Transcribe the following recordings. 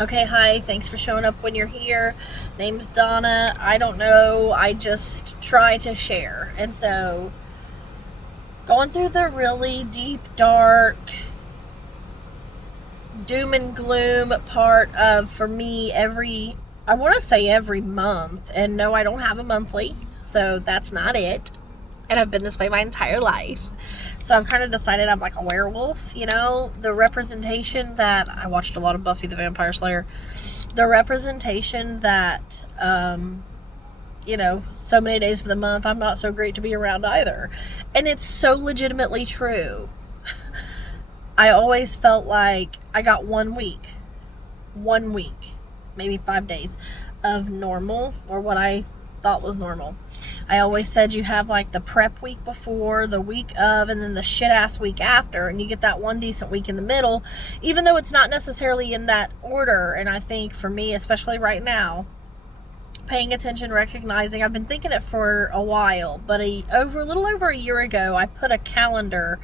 Okay, hi, thanks for showing up when you're here. Name's Donna. I don't know, I just try to share. And so, going through the really deep, dark, doom and gloom part of, for me, I want to say every month. And no, I don't have a monthly, so that's not it. And I've been this way my entire life. So I've kind of decided I'm like a werewolf, the representation that I watched a lot of Buffy the Vampire Slayer, the representation that, so many days of the month I'm not so great to be around either. And it's so legitimately true. I always felt like I got 1 week, maybe 5 days of normal, or what I thought was normal. I always said you have like the prep week before, the week of, and then the shit ass week after, and you get that one decent week in the middle, even though it's not necessarily in that order. And I think for me, especially right now, paying attention, recognizing, I've been thinking it for a while, but a little over a year ago, I put a calendar.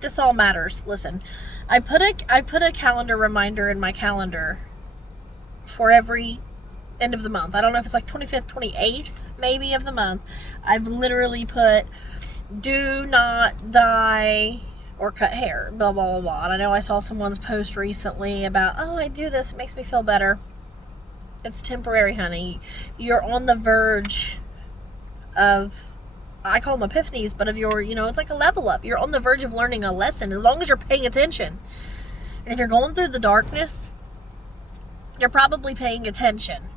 This all matters. Listen, I put a calendar reminder in my calendar for every end of the month. I don't know if it's like 25th, 28th, maybe, of the month. I've literally put, do not die or cut hair, blah, blah, blah, blah. And I know I saw someone's post recently about, oh, I do this, it makes me feel better. It's temporary, honey. You're on the verge of, I call them epiphanies, but of your, it's like a level up. You're on the verge of learning a lesson as long as you're paying attention. And if you're going through the darkness, you're probably paying attention.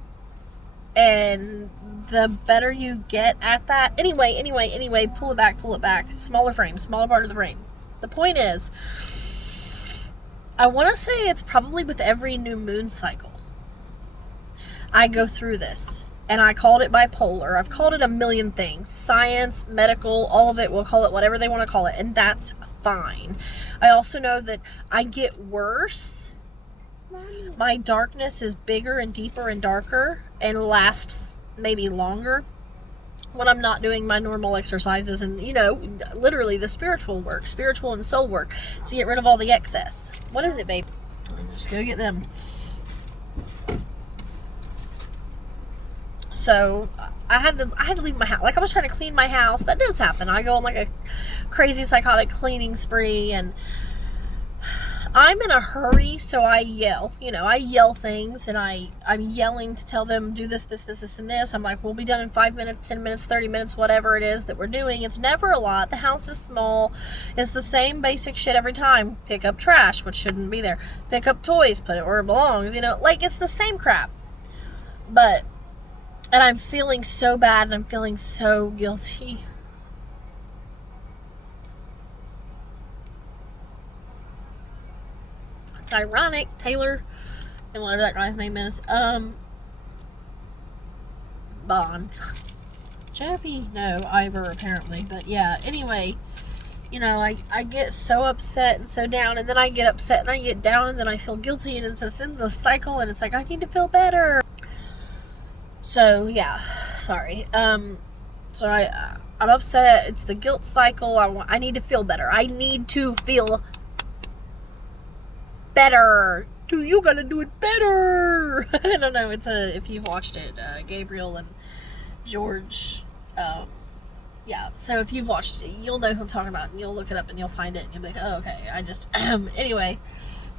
And the better you get at that, anyway, pull it back, smaller frame, smaller part of the frame. The point is, I want to say it's probably with every new moon cycle, I go through this. And I called it bipolar. I've called it a million things. Science, medical, all of it. We'll call it whatever they want to call it. And that's fine. I also know that I get worse. My darkness is bigger and deeper and darker and lasts maybe longer when I'm not doing my normal exercises and, literally the spiritual and soul work to get rid of all the excess. What is it, babe? Just go get them. So I had to leave my house. Like, I was trying to clean my house. That does happen. I go on like a crazy psychotic cleaning spree, and I'm in a hurry, so I yell. I yell things, and I'm yelling to tell them, do this, and this. I'm like, we'll be done in 5 minutes, 10 minutes, 30 minutes, whatever it is that we're doing. It's never a lot. The house is small. It's the same basic shit every time. Pick up trash, which shouldn't be there. Pick up toys, put it where it belongs. Like, it's the same crap. And I'm feeling so bad, and I'm feeling so guilty. It's ironic, Taylor, and whatever that guy's name is, Bond. Jeffy? No, Ivor, apparently. But yeah, anyway, I get so upset and so down, and then I get upset and I get down, and then I feel guilty, and it's in the cycle, and it's like, I need to feel better. So, yeah, sorry. So I'm upset. It's the guilt cycle. I need to feel better. I need to feel better. You gotta do it better. I don't know. If you've watched it, Gabriel and George. Yeah. So if you've watched it, you'll know who I'm talking about, and you'll look it up and you'll find it, and you'll be like, oh, okay. Anyway,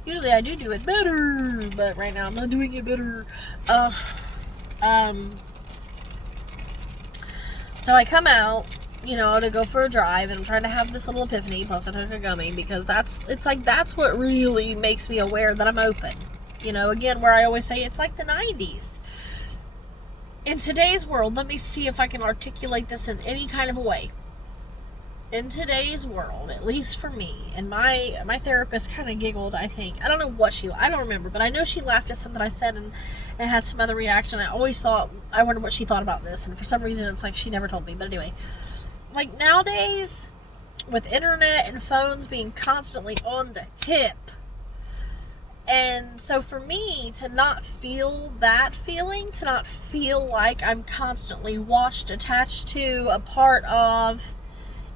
usually I do it better, but right now I'm not doing it better. So I come out, to go for a drive, and I'm trying to have this little epiphany, plus I took a gummy, because that's what really makes me aware that I'm open. Again, where I always say it's like the 90s. In today's world, let me see if I can articulate this in any kind of a way. In today's world, at least for me, and my therapist kind of giggled, I think. I don't know I don't remember, but I know she laughed at something I said and had some other reaction. I wonder what she thought about this, and for some reason it's like she never told me. But anyway, like nowadays, with internet and phones being constantly on the hip, and so for me to not feel that feeling, to not feel like I'm constantly watched, attached to, a part of,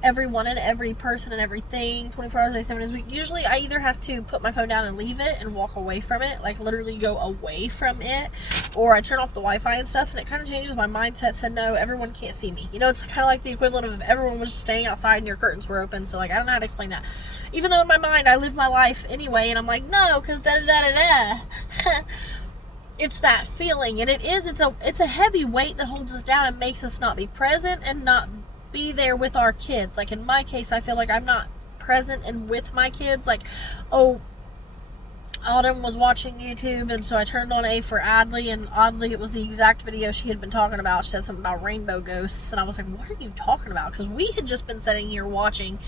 everyone and every person and everything 24 hours a day, 7 days a week. Usually I either have to put my phone down and leave it and walk away from it, like literally go away from it, or I turn off the Wi-Fi and stuff, and it kind of changes my mindset to no, everyone can't see me. You know, it's kind of like the equivalent of if everyone was just standing outside and your curtains were open. So like, I don't know how to explain that. Even though in my mind I live my life anyway, and I'm like, no, because da-da-da-da-da. It's that feeling, and it's a heavy weight that holds us down and makes us not be present and not be there with our kids. Like in my case, I feel like I'm not present and with my kids. Like, oh, Autumn was watching YouTube, and so I turned on A for Adley, and oddly it was the exact video she had been talking about. She said something about rainbow ghosts, and I was like, what are you talking about? Because we had just been sitting here watching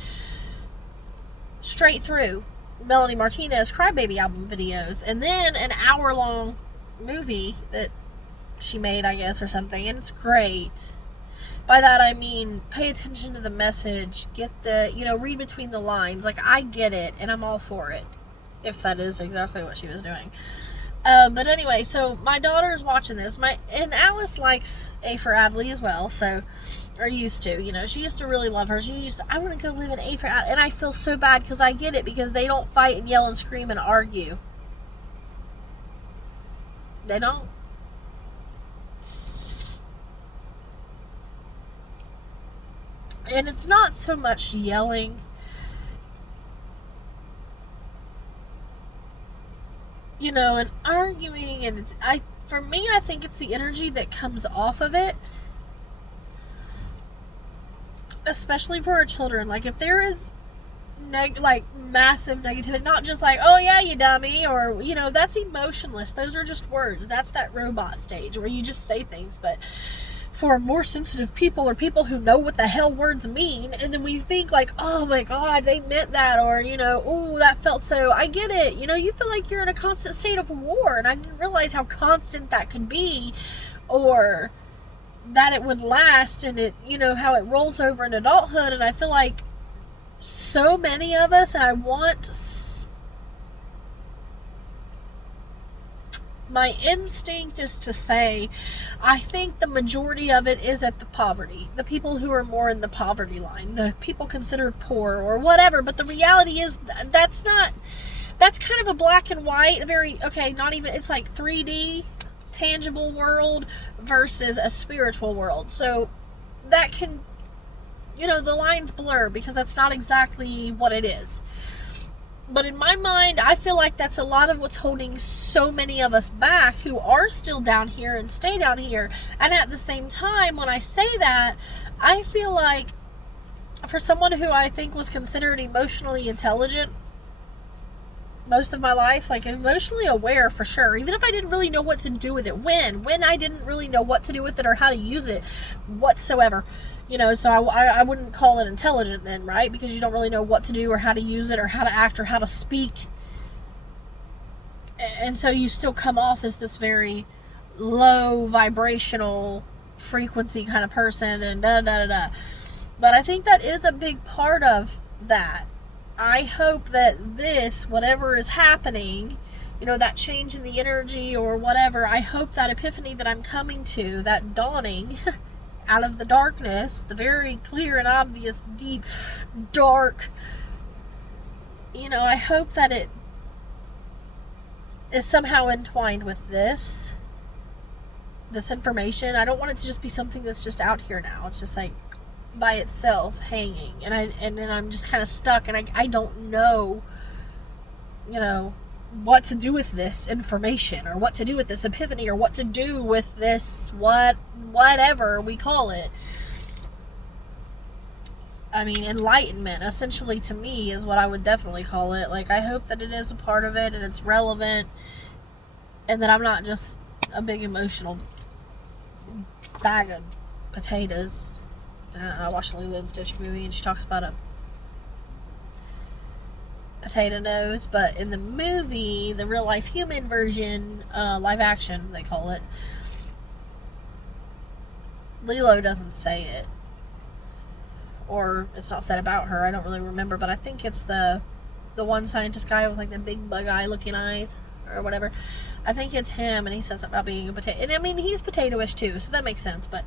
straight through Melanie Martinez Crybaby album videos, and then an hour-long movie that she made, I guess, or something, and it's great. By that I mean, pay attention to the message, get the, read between the lines. Like, I get it, and I'm all for it, if that is exactly what she was doing. But anyway, so my daughter's watching this, and Alice likes A for Adley as well, or used to, she used to really love her. I want to go live in A for Adley, and I feel so bad, because I get it, because they don't fight and yell and scream and argue. They don't. And it's not so much yelling, and arguing, and for me, I think it's the energy that comes off of it, especially for our children. Like, if there is massive negativity, not just like, oh yeah, you dummy, or that's emotionless. Those are just words. That's that robot stage where you just say things. But for more sensitive people, or people who know what the hell words mean, and then we think like, oh my god, they meant that, or oh, that felt so, I get it, you feel like you're in a constant state of war, and I didn't realize how constant that could be, or that it would last, and it, how it rolls over in adulthood. And I feel like so many of us, and my instinct is to say, I think the majority of it is at the people who are more in the poverty line, the people considered poor or whatever. But the reality is that's kind of a black and white, it's like 3D tangible world versus a spiritual world. So that can, the lines blur, because that's not exactly what it is. But in my mind, I feel like that's a lot of what's holding so many of us back who are still down here and stay down here. And at the same time, when I say that, I feel like for someone who I think was considered emotionally intelligent most of my life, like emotionally aware for sure, even if I didn't really know what to do with it, when I didn't really know what to do with it or how to use it whatsoever, so I wouldn't call it intelligent then, right? Because you don't really know what to do or how to use it or how to act or how to speak. And so you still come off as this very low vibrational frequency kind of person, and da-da-da-da. But I think that is a big part of that. I hope that this, whatever is happening, that change in the energy or whatever, I hope that epiphany that I'm coming to, that dawning out of the darkness, the very clear and obvious, deep, dark, I hope that it is somehow entwined with this information. I don't want it to just be something that's just out here now. It's just like by itself hanging, and then I'm just kind of stuck, and I don't know what to do with this information, or what to do with this epiphany, or what to do with this whatever we call it. I mean, enlightenment essentially to me is what I would definitely call it. Like, I hope that it is a part of it and it's relevant, and that I'm not just a big emotional bag of potatoes. I watched the Lilo and Stitch movie, and she talks about a potato nose, but in the movie, the real life human version, live action they call it, Lilo doesn't say it, or it's not said about her. I don't really remember, but I think it's the one scientist guy with like the big bug eye looking eyes. or whatever. I think it's him, and he says something about being a potato. And I mean, he's potato-ish too, so that makes sense. But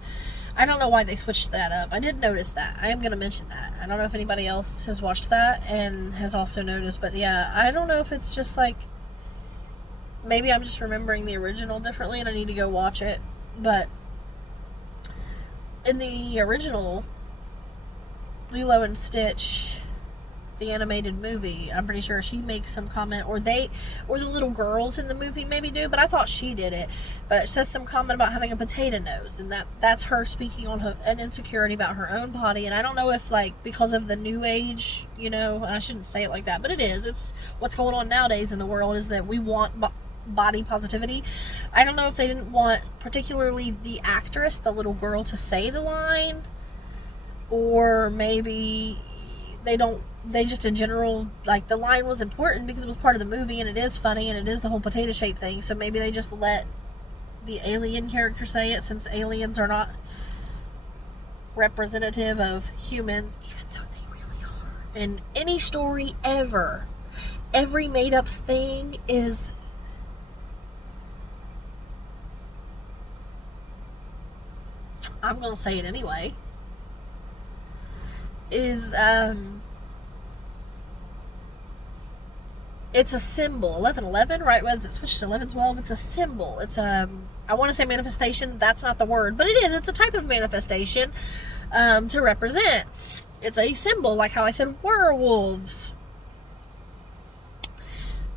I don't know why they switched that up. I did notice that. I am going to mention that. I don't know if anybody else has watched that and has also noticed. But yeah, I don't know if it's just like, maybe I'm just remembering the original differently and I need to go watch it. But in the original Lilo and Stitch, the animated movie, I'm pretty sure she makes some comment, or the little girls in the movie maybe do, but I thought she did it. But it says some comment about having a potato nose, and that's her speaking on an insecurity about her own body. And I don't know if, like, because of the new age, you know, I shouldn't say it like that, but it's what's going on nowadays in the world, is that we want body positivity. I don't know if they didn't want particularly the actress, the little girl, to say the line, or maybe they just in general, like, the line was important because it was part of the movie and it is funny and it is the whole potato shape thing, so maybe they just let the alien character say it, since aliens are not representative of humans, even though they really are. In any story ever, every made up thing is I'm gonna say it anyway, is it's a symbol. 1111, right? Was it switched to 1112? It's a symbol. It's I want to say manifestation. That's not the word, but it is. It's a type of manifestation to represent. It's a symbol, like how I said werewolves.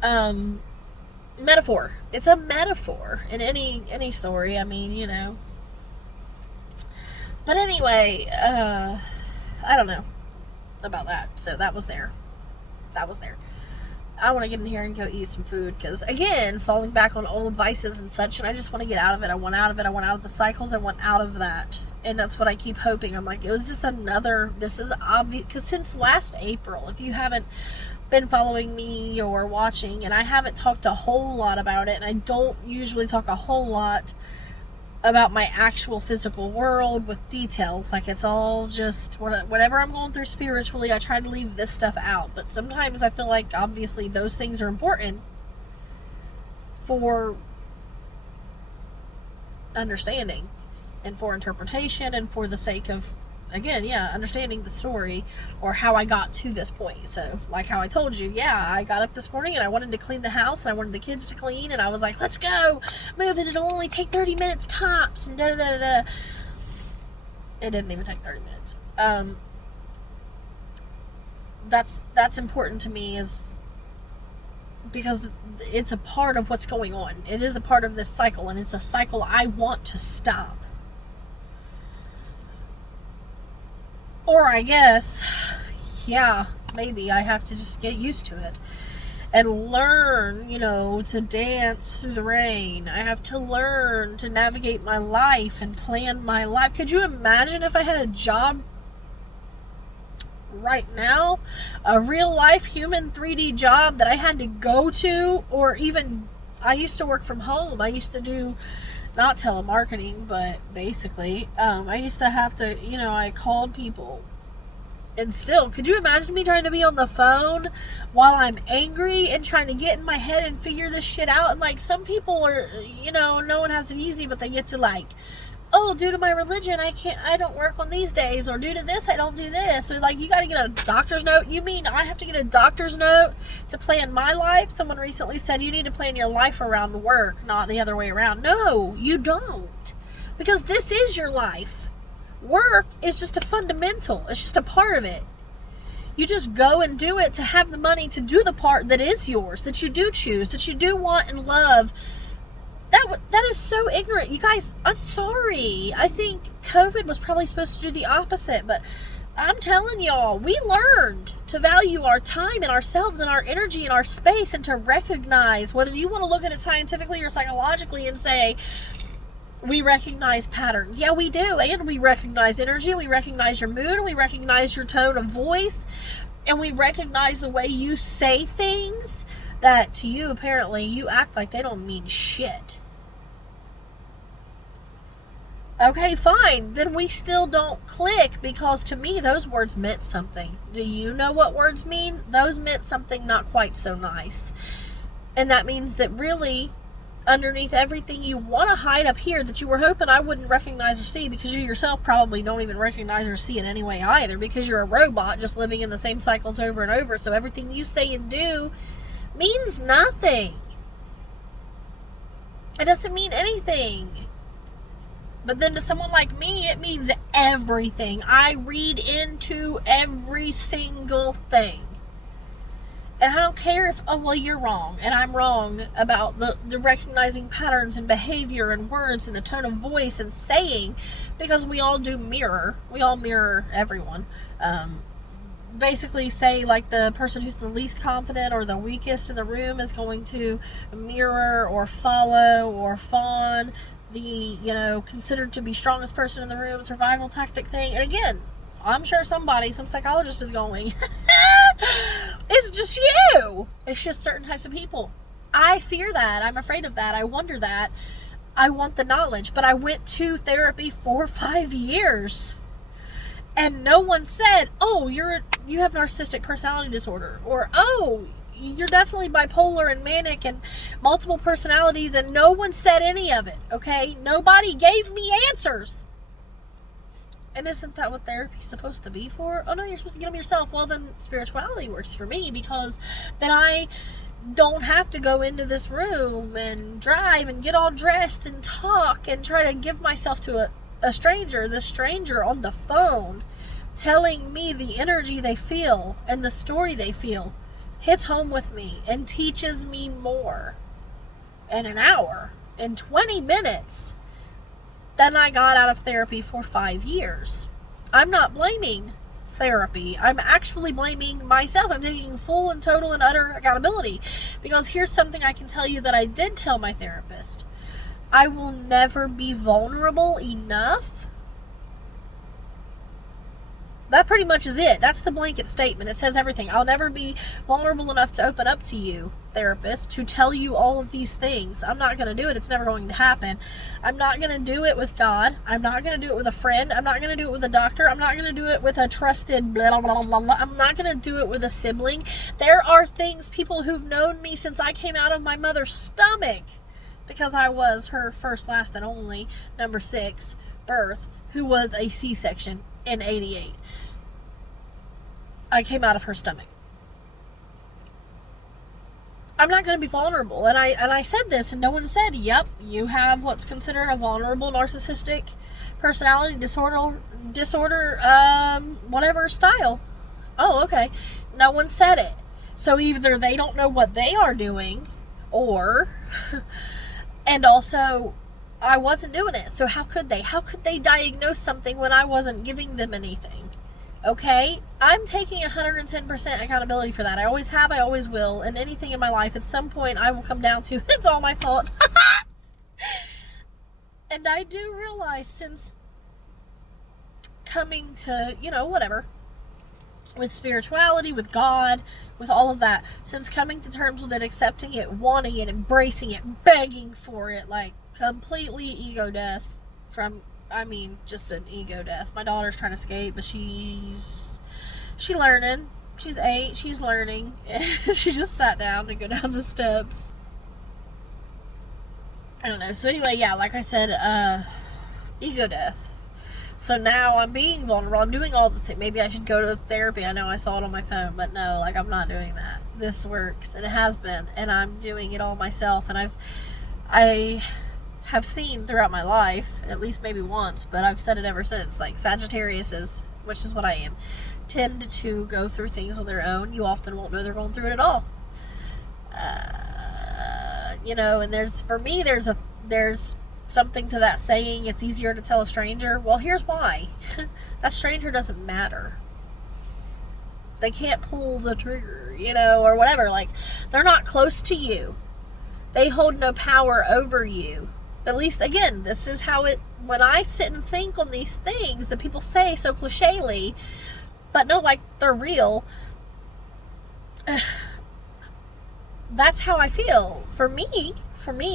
Metaphor. It's a metaphor in any story. I mean, you know. But anyway, I don't know about that. So that was there. I want to get in here and go eat some food because, again, falling back on old vices and such, and I just want to get out of it. I want out of the cycles. I want out of that. And that's what I keep hoping. I'm like, it was just this is obvious, because since last April, if you haven't been following me or watching, and I haven't talked a whole lot about it, and I don't usually talk a whole lot about my actual physical world with details, like, it's all just whatever I'm going through spiritually. I try to leave this stuff out, but sometimes I feel like obviously those things are important for understanding and for interpretation and for the sake of, again, understanding the story or how I got to this point. So, like how I told you, I got up this morning and I wanted to clean the house and I wanted the kids to clean, and I was like, let's go move it. It'll only take 30 minutes tops, and It didn't even take 30 minutes. That's important to me, is because it's a part of what's going on. It is a part of this cycle, and it's a cycle I want to stop. Or I guess, maybe I have to just get used to it and learn, to dance through the rain. I have to learn to navigate my life and plan my life. Could you imagine if I had a job right now, a real life human 3D job that I had to go to, or even I used to work from home. I used to do not telemarketing, but basically, I used to have to, I called people. And still, could you imagine me trying to be on the phone while I'm angry and trying to get in my head and figure this shit out? And, like, some people are, no one has it easy, but they get to, like, oh, due to my religion, I don't work on these days, or due to this, I don't do this. Or, like, you got to get a doctor's note. You mean I have to get a doctor's note to plan my life? Someone recently said you need to plan your life around the work, not the other way around. No, you don't. Because this is your life. Work is just a fundamental. It's just a part of it. You just go and do it to have the money to do the part that is yours, that you do choose, that you do want and love. That is so ignorant. You guys, I'm sorry. I think COVID was probably supposed to do the opposite, but I'm telling y'all, we learned to value our time and ourselves and our energy and our space, and to recognize, whether you want to look at it scientifically or psychologically and say, we recognize patterns. Yeah, we do. And we recognize energy, we recognize your mood, and we recognize your tone of voice, and we recognize the way you say things that to you, apparently, you act like they don't mean shit. Okay, fine. Then we still don't click, because to me, those words meant something. Do you know what words mean? Those meant something not quite so nice. And that means that really, underneath everything you want to hide up here that you were hoping I wouldn't recognize or see, because you yourself probably don't even recognize or see it anyway either, because you're a robot just living in the same cycles over and over. So everything you say and do means nothing. It doesn't mean anything. But then to someone like me, it means everything. I read into every single thing. And I don't care if, oh, well, you're wrong and I'm wrong about the recognizing patterns and behavior and words and the tone of voice and saying, because we all do mirror. We all mirror everyone. Basically say, like, the person who's the least confident or the weakest in the room is going to mirror or follow or fawn the, considered to be strongest person in the room survival tactic thing. And again, I'm sure some psychologist is going, it's just you. It's just certain types of people. I fear that. I'm afraid of that. I wonder that. I want the knowledge. But I went to therapy for 5 years. And no one said, oh, you have narcissistic personality disorder. Or, oh, you're definitely bipolar and manic and multiple personalities. And no one said any of it, okay? Nobody gave me answers. And isn't that what therapy's supposed to be for? Oh, no, you're supposed to get them yourself. Well, then spirituality works for me, because then I don't have to go into this room and drive and get all dressed and talk and try to give myself to a stranger. The stranger on the phone telling me the energy they feel and the story they feel hits home with me and teaches me more in an hour, in 20 minutes, than I got out of therapy for 5 years. I'm not blaming therapy. I'm actually blaming myself. I'm taking full and total and utter accountability. Because here's something I can tell you that I did tell my therapist. I will never be vulnerable enough. That pretty much is it. That's the blanket statement. It says everything. I'll never be vulnerable enough to open up to you, therapist, to tell you all of these things. I'm not going to do it. It's never going to happen. I'm not going to do it with God. I'm not going to do it with a friend. I'm not going to do it with a doctor. I'm not going to do it with a trusted blah, blah, blah, blah. I'm not going to do it with a sibling. There are things, people who've known me since I came out of my mother's stomach, because I was her first, last, and only, number 6, birth, who was a C-section in 88. I came out of her stomach. I'm not going to be vulnerable. And I said this, and no one said, yep, you have what's considered a vulnerable narcissistic personality disorder, whatever style. Oh, okay. No one said it. So either they don't know what they are doing, or, and also, I wasn't doing it. So how could they? How could they diagnose something when I wasn't giving them anything? Okay? I'm taking 110% accountability for that. I always have, I always will. And anything in my life, at some point, I will come down to, it's all my fault. And I do realize, since coming to, whatever, with spirituality, with God, with all of that, since coming to terms with it, accepting it, wanting it, embracing it, begging for it, like completely ego death from, just an ego death. My daughter's trying to skate, but she's learning. She's 8. She's learning. She just sat down to go down the steps. I don't know. So anyway, yeah, like I said, ego death. So now I'm being vulnerable. I'm doing all the things. Maybe I should go to therapy. I know I saw it on my phone, but no, I'm not doing that. This works, and it has been, and I'm doing it all myself. And I have seen throughout my life, at least maybe once, but I've said it ever since, like Sagittariuses, which is what I am, tend to go through things on their own. You often won't know they're going through it at all. And there's something to that saying, it's easier to tell a stranger. Well, here's why. That stranger doesn't matter. They can't pull the trigger, or whatever. Like, they're not close to you. They hold no power over you. At least, again, this is how when I sit and think on these things that people say so clichély, but no, like, they're real, that's how I feel. For me,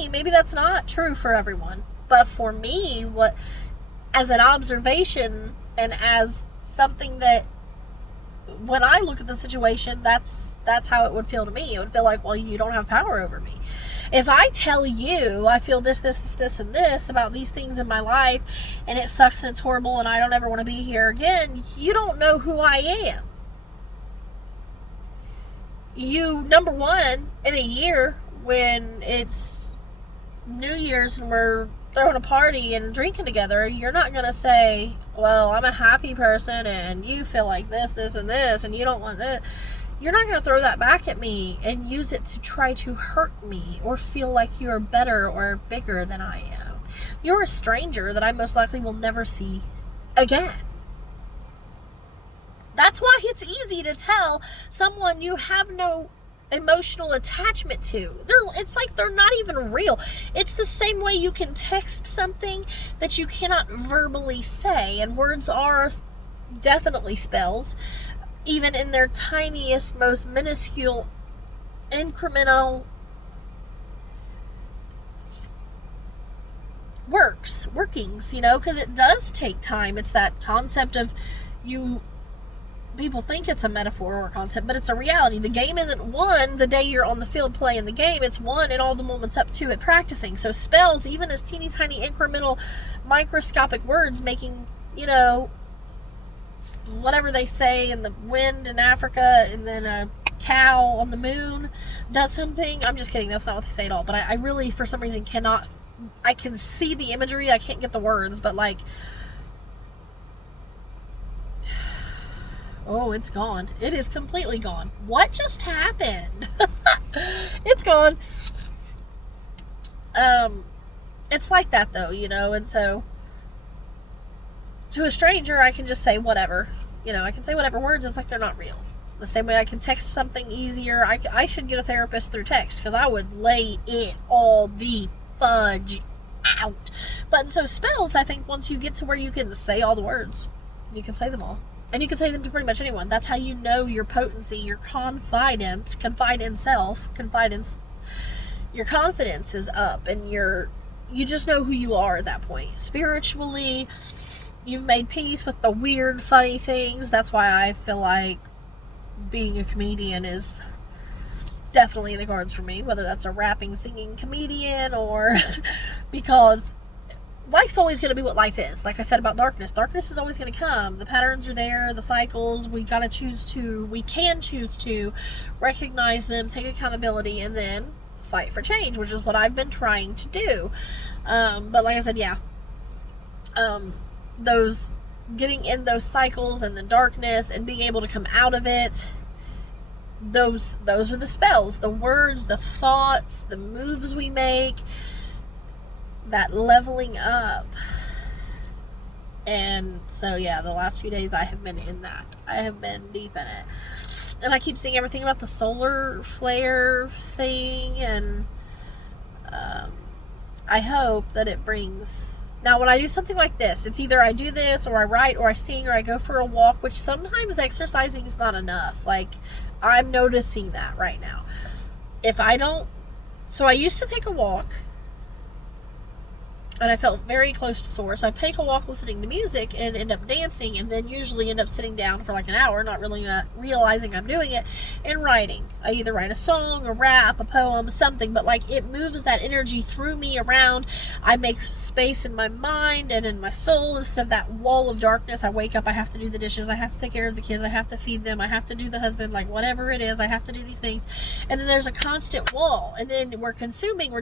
maybe that's not true for everyone, but for me, as an observation and as something that when I look at the situation, that's how it would feel to me. It would feel like, well, you don't have power over me. If I tell you I feel this, and this about these things in my life, and it sucks and it's horrible and I don't ever want to be here again, you don't know who I am. You, number one, in a year when it's New Year's and we're throwing a party and drinking together, you're not going to say, well, I'm a happy person and you feel like this, and this, and you don't want that. You're not going to throw that back at me and use it to try to hurt me or feel like you're better or bigger than I am. You're a stranger that I most likely will never see again. That's why it's easy to tell someone you have no emotional attachment to. It's like they're not even real. It's the same way you can text something that you cannot verbally say, and words are definitely spells, even in their tiniest, most minuscule, incremental workings, because it does take time. It's that concept of people think it's a metaphor or a concept, but it's a reality. The game isn't won the day you're on the field playing the game. It's won in all the moments up to it practicing. So spells, even as teeny tiny incremental microscopic words making, whatever they say in the wind in Africa, and then a cow on the moon does something. I'm just kidding. That's not what they say at all. But I really, for some reason, I can see the imagery. I can't get the words, but oh, it's gone. It is completely gone. What just happened? It's gone. It's like that though, and so to a stranger, I can just say whatever. I can say whatever words. It's like they're not real. The same way I can text something easier. I should get a therapist through text because I would lay it all the fudge out. But so spells, I think once you get to where you can say all the words, you can say them all. And you can say them to pretty much anyone. That's how you know your potency, your confidence, your confidence is up, and you just know who you are at that point. Spiritually, you've made peace with the weird, funny things. That's why I feel like being a comedian is definitely in the cards for me, whether that's a rapping, singing comedian or because life's always going to be what life is. Like I said about darkness is always going to come. The patterns are there, the cycles. We can choose to recognize them, take accountability, and then fight for change, which is what I've been trying to do. But like I said, those getting in those cycles and the darkness and being able to come out of it, those are the spells, the words, the thoughts, the moves we make, that leveling up. And so the last few days I have been in that. I have been deep in it. And I keep seeing everything about the solar flare thing, and I hope that it brings... Now when I do something like this, it's either I do this or I write or I sing or I go for a walk, which sometimes exercising is not enough. Like, I'm noticing that right now. So I used to take a walk and I felt very close to source. I take a walk listening to music and end up dancing, and then usually end up sitting down for like an hour, not really realizing I'm doing it, and writing. I either write a song, a rap, a poem, something, but like it moves that energy through me around. I make space in my mind and in my soul instead of that wall of darkness. I wake up, I have to do the dishes, I have to take care of the kids, I have to feed them, I have to do the husband, like whatever it is, I have to do these things. And then there's a constant wall, and then we're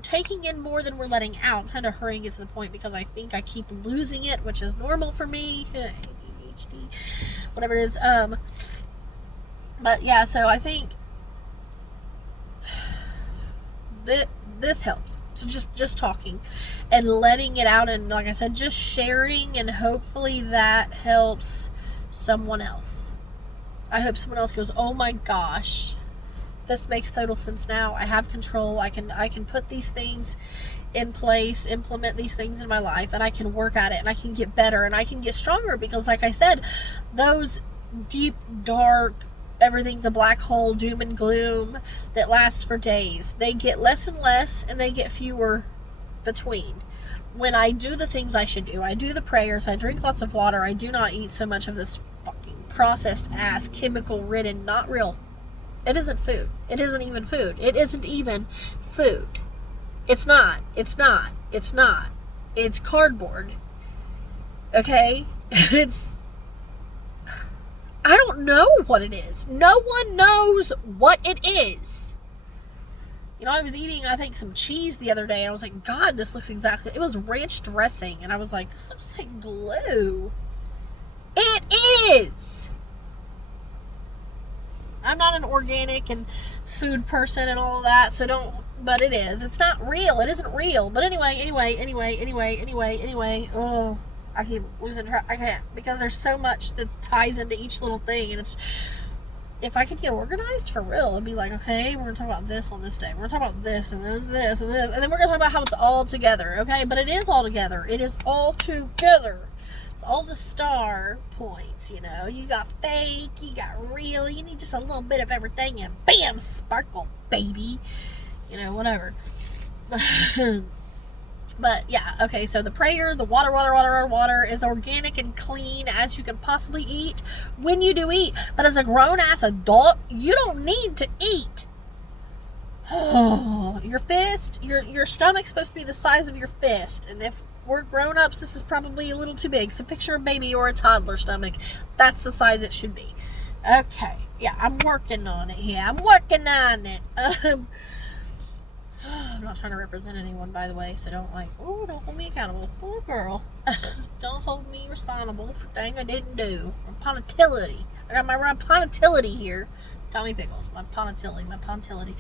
taking in more than we're letting out. I'm trying to hurry and get to the point because I think I keep losing it, which is normal for me. ADHD, whatever it is. But yeah, so I think this helps. So just talking and letting it out, and like I said, just sharing, and hopefully that helps someone else. I hope someone else goes, oh my gosh, this makes total sense now. I have control. I can put these things in place, implement these things in my life, and I can work at it, and I can get better, and I can get stronger, because like I said, those deep, dark, everything's a black hole, doom and gloom that lasts for days, they get less and less, and they get fewer between. When I do the things I should do, I do the prayers, I drink lots of water, I do not eat so much of this fucking processed ass, chemical ridden, not real. It isn't food. It isn't even food. It isn't even food. It's not. It's not. It's not. It's cardboard. Okay? It's... I don't know what it is. No one knows what it is. You know, I was eating, I think, some cheese the other day, and I was like, God, this looks exactly... It was ranch dressing, and I was like, this looks like glue. It is! I'm not an organic and food person and all of that, so don't... But it is. It's not real. It isn't real. But anyway, oh, I keep losing track. I can't, because there's so much that ties into each little thing, and it's... If I could get organized for real, it'd be like, okay, we're going to talk about this on this day. We're going to talk about this, and then this, and this, and then we're going to talk about how it's all together, okay? But it is all together. It is all together. It's all the star points, you know. You got fake, you got real, you need just a little bit of everything, and bam, sparkle, baby. You know, whatever. But yeah, okay, so the prayer, the water is organic and clean as you can possibly eat when you do eat. But as a grown-ass adult, you don't need to eat. Oh, your fist, your stomach's supposed to be the size of your fist. And if we're grown-ups, this is probably a little too big. So picture a baby or a toddler stomach. That's the size it should be. Okay, yeah, I'm working on it here. I'm working on it. I'm not trying to represent anyone, by the way, so don't don't hold me accountable. Oh, girl. Don't hold me responsible for thing I didn't do. Pontility. I got my pontility here. Tommy Pickles. My pontility.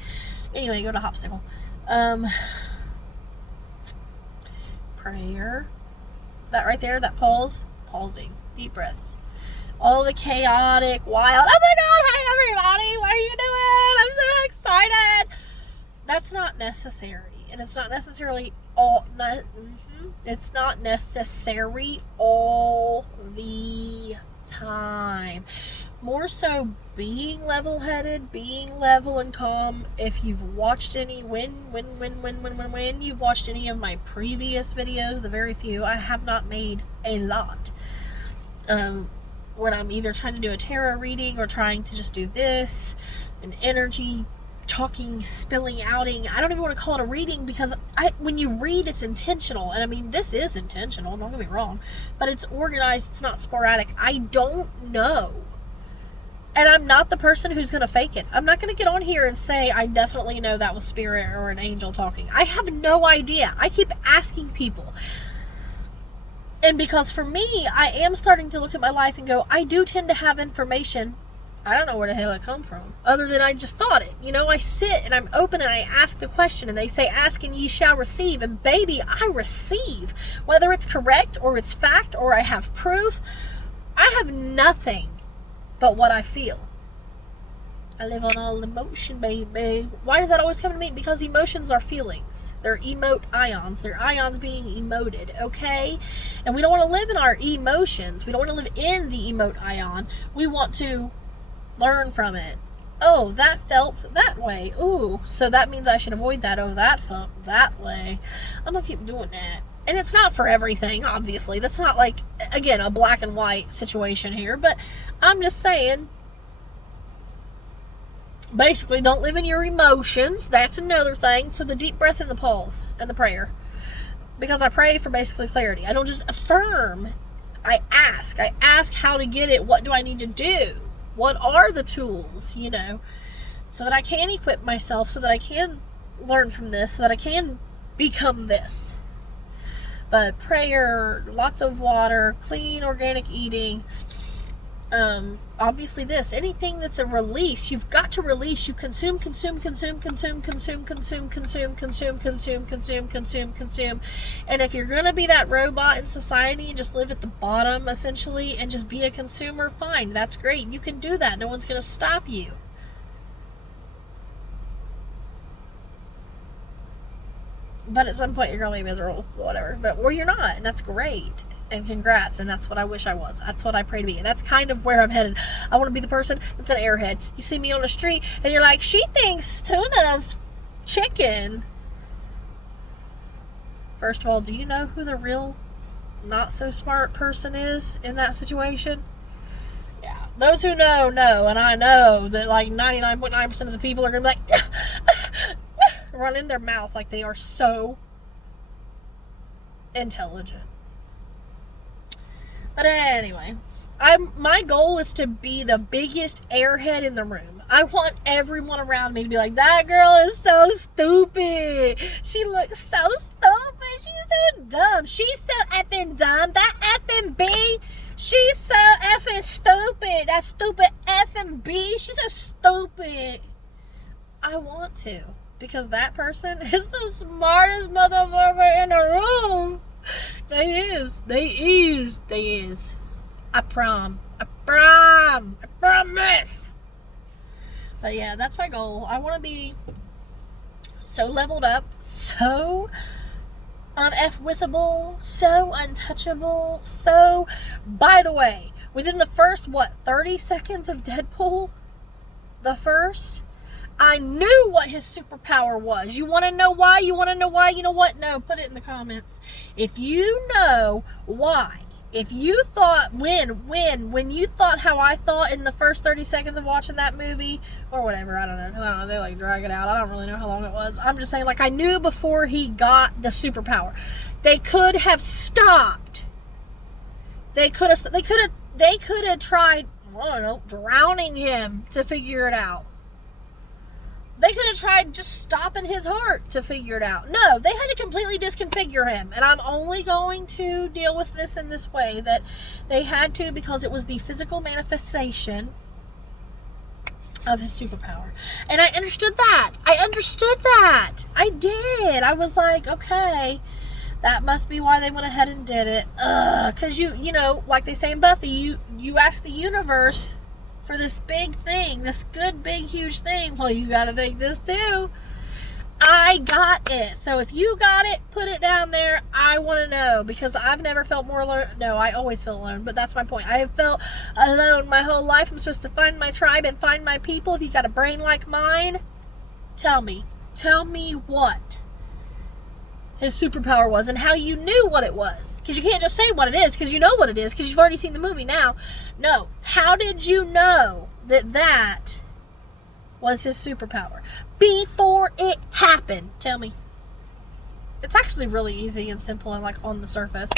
Anyway, go to Hopsicle. Prayer. That right there, that pause. Pausing. Deep breaths. All the chaotic, wild, oh my God, hey everybody, what are you doing? I'm so excited. That's not necessary, and it's not necessarily it's not necessary all the time. More so being level-headed, being level and calm. If you've watched any, when you've watched any of my previous videos, the very few, I have not made a lot. When I'm either trying to do a tarot reading or trying to just do this, an energy talking, spilling, outing. I don't even want to call it a reading, because when you read, it's intentional. And I mean, this is intentional, don't get me wrong, but it's organized, it's not sporadic. I don't know. And I'm not the person who's going to fake it. I'm not going to get on here and say, I definitely know that was spirit or an angel talking. I have no idea. I keep asking people. And because for me, I am starting to look at my life and go, I do tend to have information. I don't know where the hell it come from, other than I just thought it. You know, I sit and I'm open and I ask the question, and they say, ask and ye shall receive. And baby, I receive. Whether it's correct or it's fact or I have proof, I have nothing but what I feel. I live on all emotion, baby. Why does that always come to me? Because emotions are feelings. They're emote ions. They're ions being emoted, okay? And we don't want to live in our emotions. We don't want to live in the emote ion. We want to learn from it. Oh, that felt that way. Ooh, so that means I should avoid that. Oh, that felt that way. I'm gonna keep doing that. And it's not for everything, obviously. That's not like, again, a black and white situation here, but I'm just saying, basically, don't live in your emotions. That's another thing. So the deep breath and the pause and the prayer. Because I pray for basically clarity. I don't just affirm. I ask. I ask how to get it. What do I need to do? What are the tools, you know, so that I can equip myself, so that I can learn from this, so that I can become this. But prayer, lots of water, clean, organic eating, obviously this, anything that's a release, you've got to release. You consume. And if you're going to be that robot in society and just live at the bottom, essentially, and just be a consumer, fine, that's great. You can do that. No one's going to stop you. But at some point, you're going to be miserable, whatever. Or you're not, and that's great. And congrats, and that's what I wish I was. That's what I pray to be, and that's kind of where I'm headed. I want to be the person that's an airhead. You see me on the street, and you're like, she thinks tuna's chicken. First of all, do you know who the real not so smart person is in that situation? Yeah, Those who know, and I know that like 99.9% of the people are going to be like, running their mouth like they are so intelligent. But anyway, my goal is to be the biggest airhead in the room. I want everyone around me to be like, that girl is so stupid. She looks so stupid. She's so dumb. She's so effing dumb. That effing B, she's so effing stupid. That stupid effing B, she's so stupid. I want to, because that person is the smartest motherfucker in the room. They is. I promise. But yeah, that's my goal. I want to be so leveled up, so un-F-withable, so untouchable, so, by the way, within the first, 30 seconds of Deadpool, I knew what his superpower was. You want to know why? You know what? No, put it in the comments. If you know why, if you thought, when you thought how I thought in the first 30 seconds of watching that movie, or whatever, I don't know, they like drag it out, I don't really know how long it was. I'm just saying, like, I knew before he got the superpower. They could have stopped. They could have tried, I don't know, drowning him to figure it out. They could have tried just stopping his heart to figure it out. No, they had to completely disconfigure him. And I'm only going to deal with this in this way, that they had to, because it was the physical manifestation of his superpower. And I understood that. I did. I was like, okay, that must be why they went ahead and did it. Because you know, like they say in Buffy, you ask the universe for this big thing, this good, big, huge thing. Well, you gotta take this too. I got it. So if you got it, put it down there. I want to know, because I've never felt more alone. No, I always feel alone, but that's my point. I have felt alone my whole life. I'm supposed to find my tribe and find my people. If you got a brain like mine, tell me what his superpower was and how you knew what it was. Because you can't just say what it is, because you know what it is, because you've already seen the movie now. No, how did you know that was his superpower before it happened? Tell me. It's actually really easy and simple and like on the surface.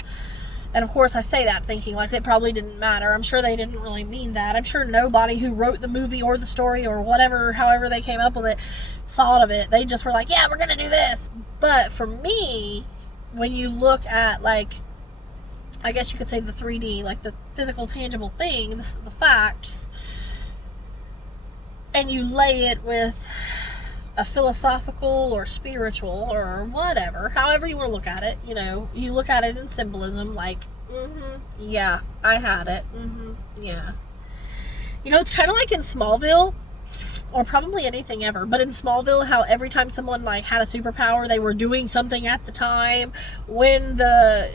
And of course I say that thinking like it probably didn't matter. I'm sure they didn't really mean that. I'm sure nobody who wrote the movie or the story or whatever, however they came up with it, thought of it. They just were like, yeah, we're gonna do this. But for me, when you look at, like, I guess you could say the 3D, like the physical, tangible thing, the facts, and you lay it with a philosophical or spiritual or whatever, however you want to look at it, you know, you look at it in symbolism, like, yeah, I had it, yeah. You know, it's kind of like in Smallville, or probably anything ever, but in Smallville, how every time someone like had a superpower, they were doing something at the time when the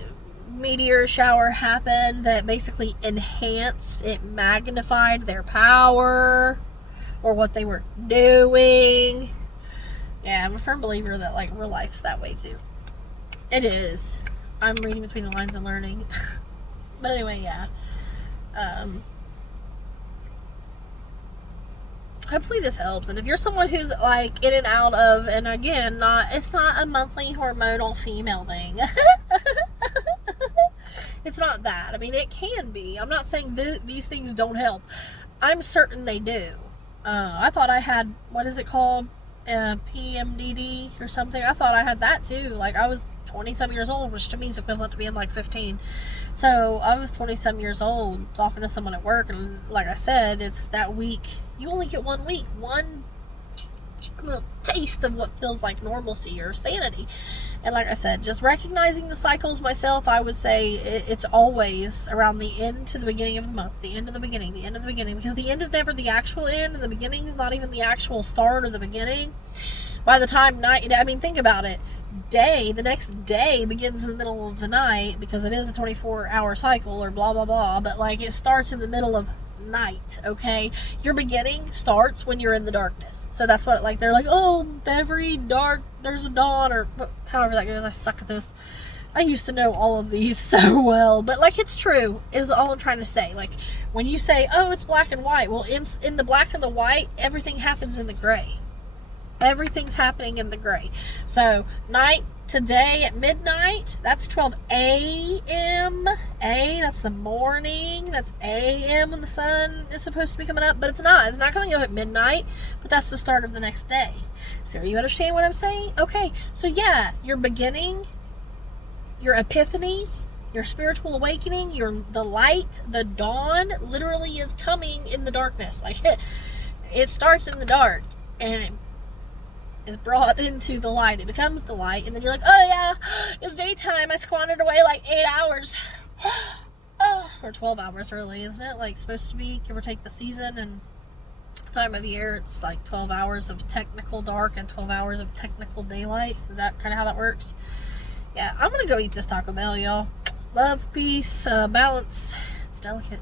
meteor shower happened that basically enhanced, it magnified their power or what they were doing. Yeah, I'm a firm believer that like real life's that way too. It is. I'm reading between the lines and learning. But anyway, yeah. Hopefully this helps. And if you're someone who's like in and out of, and again, it's not a monthly hormonal female thing. It's not that. I mean, it can be. I'm not saying these things don't help. I'm certain they do. I thought I had, what is it called? PMDD or something. I thought I had that too. Like, I was 20-some years old, which to me is equivalent to being like 15. So I was 20-some years old talking to someone at work, and like I said, it's that week. You only get 1 week, one little taste of what feels like normalcy or sanity. And like I said, just recognizing the cycles myself, I would say it's always around the end to the beginning of the month, the end of the beginning, because the end is never the actual end, and the beginning is not even the actual start or the beginning. By the time night, I mean, think about it. The next day begins in the middle of the night, because it is a 24-hour cycle or blah, blah, blah. But like, it starts in the middle of night, okay? Your beginning starts when you're in the darkness. So that's what, like, they're like, oh, every dark, there's a dawn, or however that goes. I suck at this. I used to know all of these so well, but, like, it's true, is all I'm trying to say. Like, when you say, oh, it's black and white, well, in the black and the white, everything happens in the gray. Everything's happening in the gray. So, night to day at midnight, that's 12 a.m. That's the morning. That's a.m. when the sun is supposed to be coming up, but it's not. It's not coming up at midnight, but that's the start of the next day. So, you understand what I'm saying? Okay, so yeah, your beginning, your epiphany, your spiritual awakening, the light, the dawn literally is coming in the darkness. Like, it starts in the dark, and it is brought into the light. It becomes the light, and then you're like, oh yeah, it's daytime. I squandered away like 8 hours. Oh, or 12 hours really, isn't it? Like, supposed to be, give or take the season and time of year. It's like 12 hours of technical dark and 12 hours of technical daylight. Is that kind of how that works? Yeah, I'm gonna go eat this Taco Bell, y'all. Love, peace, balance. It's delicate.